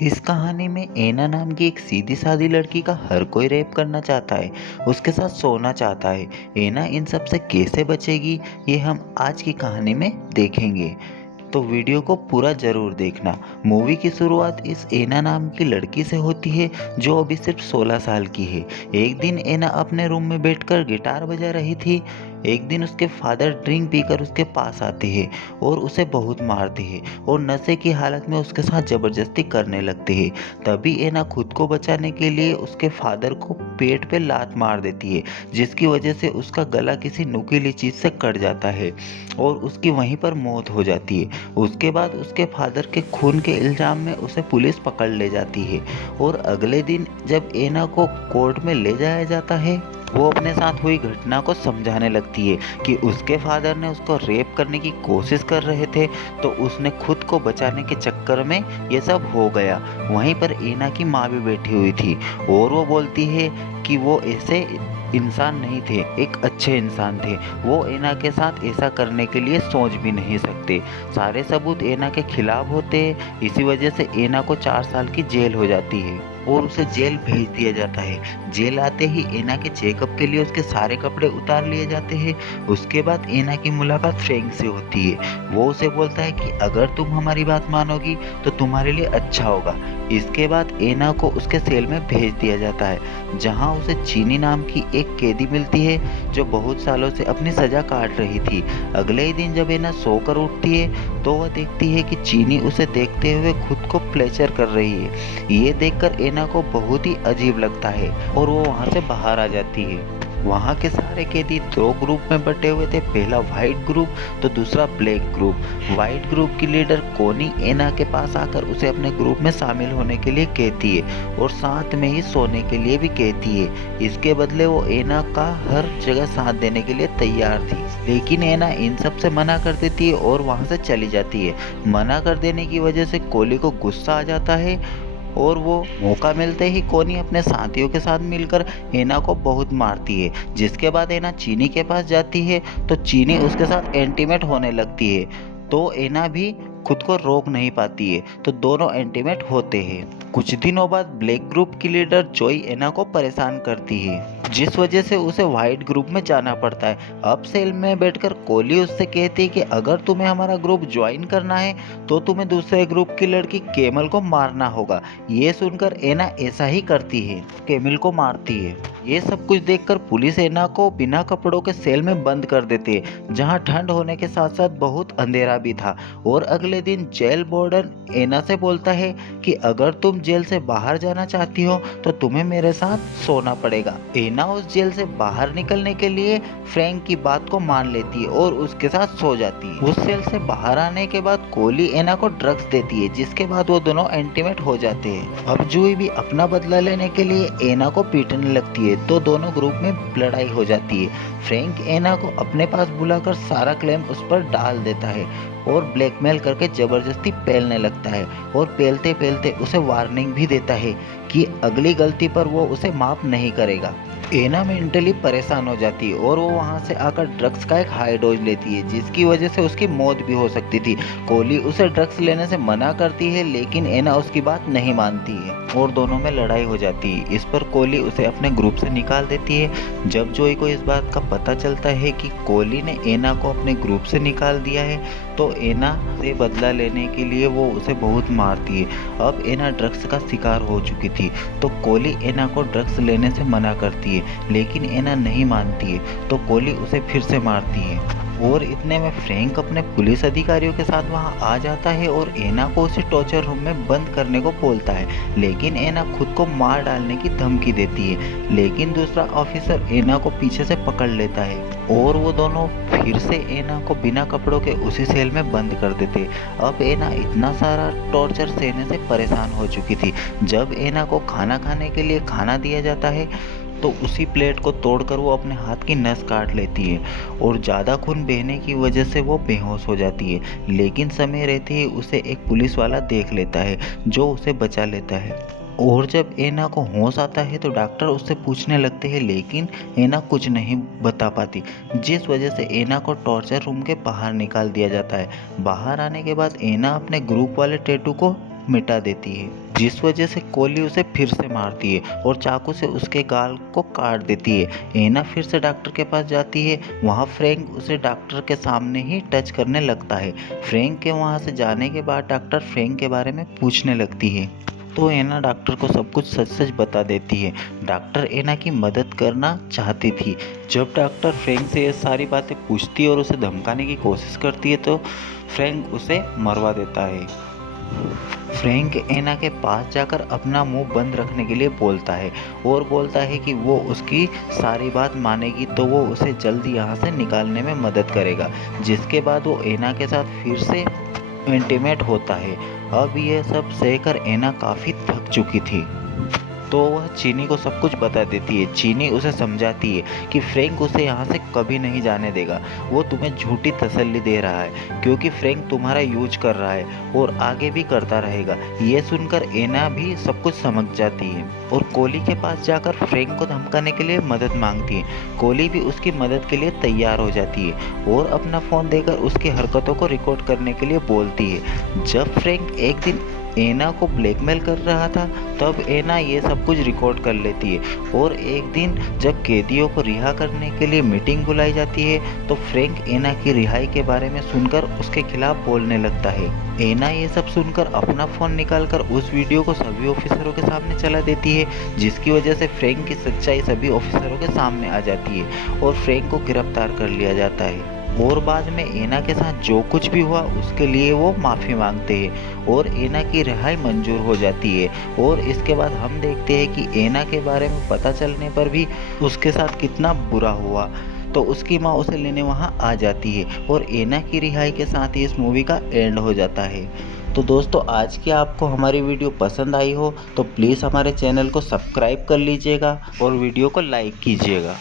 इस कहानी में एना नाम की एक सीधी सादी लड़की का हर कोई रेप करना चाहता है, उसके साथ सोना चाहता है। एना इन सब से कैसे बचेगी, ये हम आज की कहानी में देखेंगे। तो वीडियो को पूरा जरूर देखना। मूवी की शुरुआत इस एना नाम की लड़की से होती है जो अभी सिर्फ 16 साल की है। एक दिन एना अपने रूम में बैठकर गिटार बजा रही थी। एक दिन उसके फादर ड्रिंक पीकर उसके पास आते हैं और उसे बहुत मारते हैं और नशे की हालत में उसके साथ ज़बरदस्ती करने लगते हैं। तभी एना खुद को बचाने के लिए उसके फादर को पेट पे लात मार देती है, जिसकी वजह से उसका गला किसी नुकीली चीज़ से कट जाता है और उसकी वहीं पर मौत हो जाती है। उसके बाद उसके फादर के खून के इल्ज़ाम में उसे पुलिस पकड़ ले जाती है और अगले दिन जब एना को कोर्ट में ले जाया जाता है, वो अपने साथ हुई घटना को समझाने लगती है कि उसके फादर ने उसको रेप करने की कोशिश कर रहे थे, तो उसने खुद को बचाने के चक्कर में ये सब हो गया। वहीं पर एना की माँ भी बैठी हुई थी और वो बोलती है कि वो ऐसे इंसान नहीं थे, एक अच्छे इंसान थे। वो एना के साथ ऐसा करने के लिए सोच भी नहीं सकते। सारे सबूत एना के खिलाफ होते हैं। इसी वजह से एना को 4 साल की जेल हो जाती है और उसे जेल भेज दिया जाता है। जेल आते ही एना के चेकअप के लिए उसके सारे कपड़े उतार लिए जाते हैं। उसके बाद एना की मुलाकात फ्रैंक से होती है। वो उसे बोलता है कि अगर तुम हमारी बात मानोगी तो तुम्हारे लिए अच्छा होगा। इसके बाद एना को उसके सेल में भेज दिया जाता है, जहां उसे चीनी नाम की एक कैदी मिलती है जो बहुत सालों से अपनी सजा काट रही थी। अगले ही दिन जब एना सोकर उठती है तो वह देखती है कि चीनी उसे देखते हुए खुद को प्लेजर कर रही है। ये देखकर एना को बहुत ही अजीब लगता है और वो वहां से बाहर आ जाती है। वहाँ के सारे कैदी 2 ग्रुप में बटे हुए थे, पहला वाइट ग्रुप तो दूसरा ब्लैक ग्रुप। वाइट ग्रुप की लीडर कोनी एना के पास आकर उसे अपने ग्रुप में शामिल होने के लिए कहती है और साथ में ही सोने के लिए भी कहती है। इसके बदले वो एना का हर जगह साथ देने के लिए तैयार थी, लेकिन एना इन सब से मना कर देती है और वहाँ से चली जाती है। मना कर देने की वजह से कोली को गुस्सा आ जाता है और वो मौका मिलते ही कोनी अपने साथियों के साथ मिलकर एना को बहुत मारती है। जिसके बाद एना चीनी के पास जाती है तो चीनी उसके साथ इंटीमेट होने लगती है, तो एना भी खुद को रोक नहीं पाती है, तो दोनों इंटीमेट होते हैं। कुछ दिनों बाद ब्लैक ग्रुप की लीडर जोई एना को परेशान करती है, जिस वजह से उसे व्हाइट ग्रुप में जाना पड़ता है। अब सेल में बैठकर कोली उससे कहती है कि अगर तुम्हें हमारा ग्रुप ज्वाइन करना है तो तुम्हें दूसरे ग्रुप की लड़की केमल को मारना होगा। ये सुनकर एना ऐसा ही करती है, केमल को मारती है। ये सब कुछ देखकर पुलिस एना को बिना कपड़ों के सेल में बंद कर देती है, जहां ठंड होने के साथ साथ बहुत अंधेरा भी था। और अगले दिन जेल वार्डन एना से बोलता है कि अगर तुम जेल से बाहर जाना चाहती हो तो तुम्हें मेरे साथ सोना पड़ेगा। एना उस जेल से बाहर निकलने के लिए फ्रैंक की बात को मान लेती है और उसके साथ सो जाती है। उस सेल से बाहर आने के बाद कोली एना को ड्रग्स देती है, जिसके बाद वो दोनों इंटीमेट हो जाते हैं। अब जूही भी अपना बदला लेने के लिए एना को पीटने लगती है, तो दोनों ग्रुप में लड़ाई हो जाती है। फ्रैंक एना को अपने पास बुलाकर सारा क्लेम उस पर डाल देता है और ब्लैकमेल करके जबरदस्ती पेलने लगता है और पेलते पेलते उसे वार्निंग भी देता है कि अगली गलती पर वो उसे माफ नहीं करेगा। एना मेंटली परेशान हो जाती है और वो वहाँ से आकर ड्रग्स का एक हाई डोज लेती है, जिसकी वजह से उसकी मौत भी हो सकती थी। कोली उसे ड्रग्स लेने से मना करती है, लेकिन एना उसकी बात नहीं मानती है और दोनों में लड़ाई हो जाती है। इस पर कोली उसे अपने ग्रुप से निकाल देती है। जब जोई को इस बात का पता चलता है कि कोली ने एना को अपने ग्रुप से निकाल दिया है, तो एना से बदला लेने के लिए वो उसे बहुत मारती है। अब एना ड्रग्स का शिकार हो चुकी थी, तो कोली एना को ड्रग्स लेने से मना करती है, लेकिन एना नहीं मानती है, तो कोली उसे फिर से मारती है। और इतने में फ्रैंक अपने पुलिस अधिकारियों के साथ वहां आ जाता है और एना को उसे टॉर्चर रूम में बंद करने को बोलता है, लेकिन एना खुद को मार डालने की धमकी देती है। लेकिन दूसरा ऑफिसर एना को पीछे से पकड़ लेता है और वो दोनों फिर से एना को बिना कपड़ों के उसी सेल में बंद कर देते। अब एना इतना सारा टॉर्चर सहने से परेशान हो चुकी थी। जब एना को खाना खाने के लिए खाना दिया जाता है तो उसी प्लेट को तोड़कर वो अपने हाथ की नस काट लेती है और ज़्यादा खून बहने की वजह से वो बेहोश हो जाती है। लेकिन समय रहते ही उसे एक पुलिस वाला देख लेता है, जो उसे बचा लेता है। और जब एना को होश आता है तो डॉक्टर उससे पूछने लगते हैं, लेकिन एना कुछ नहीं बता पाती, जिस वजह से एना को टॉर्चर रूम के बाहर निकाल दिया जाता है। बाहर आने के बाद एना अपने ग्रुप वाले टैटू को मिटा देती है, जिस वजह से कोली उसे फिर से मारती है और चाकू से उसके गाल को काट देती है। एना फिर से डॉक्टर के पास जाती है। वहाँ फ्रैंक उसे डॉक्टर के सामने ही टच करने लगता है। फ्रैंक के वहाँ से जाने के बाद डॉक्टर फ्रैंक के बारे में पूछने लगती है, तो एना डॉक्टर को सब कुछ सच सच बता देती है। डॉक्टर एना की मदद करना चाहती थी। जब डॉक्टर फ्रैंक से ये सारी बातें पूछती है और उसे धमकाने की कोशिश करती है तो फ्रैंक उसे मरवा देता है। फ्रैंक एना के पास जाकर अपना मुंह बंद रखने के लिए बोलता है और बोलता है कि वो उसकी सारी बात मानेगी तो वो उसे जल्दी यहाँ से निकालने में मदद करेगा। जिसके बाद वो एना के साथ फिर से इंटीमेट होता है। अब ये सब सहकर एना काफ़ी थक चुकी थी, तो वह चीनी को सब कुछ बता देती है। चीनी उसे समझाती है कि फ्रैंक उसे यहाँ से कभी नहीं जाने देगा। वो तुम्हें झूठी तसल्ली दे रहा है क्योंकि फ्रैंक तुम्हारा यूज कर रहा है और आगे भी करता रहेगा। ये सुनकर एना भी सब कुछ समझ जाती है और कोली के पास जाकर फ्रैंक को धमकाने के लिए मदद मांगती है। कोली भी उसकी मदद के लिए तैयार हो जाती है और अपना फ़ोन देकर उसकी हरकतों को रिकॉर्ड करने के लिए बोलती है। जब फ्रैंक एक दिन एना को ब्लैकमेल कर रहा था तब एना ये सब कुछ रिकॉर्ड कर लेती है और एक दिन जब कैदियों को रिहा करने के लिए मीटिंग बुलाई जाती है तो फ्रैंक एना की रिहाई के बारे में सुनकर उसके खिलाफ बोलने लगता है। एना ये सब सुनकर अपना फ़ोन निकालकर उस वीडियो को सभी ऑफिसरों के सामने चला देती है, जिसकी वजह से फ्रैंक की सच्चाई सभी ऑफिसरों के सामने आ जाती है और फ्रैंक को गिरफ्तार कर लिया जाता है। और बाद में एना के साथ जो कुछ भी हुआ उसके लिए वो माफ़ी मांगते हैं और एना की रिहाई मंजूर हो जाती है। और इसके बाद हम देखते हैं कि एना के बारे में पता चलने पर भी उसके साथ कितना बुरा हुआ, तो उसकी माँ उसे लेने वहाँ आ जाती है और एना की रिहाई के साथ ही इस मूवी का एंड हो जाता है। तो दोस्तों, आज की आपको हमारी वीडियो पसंद आई हो तो प्लीज़ हमारे चैनल को सब्सक्राइब कर लीजिएगा और वीडियो को लाइक कीजिएगा।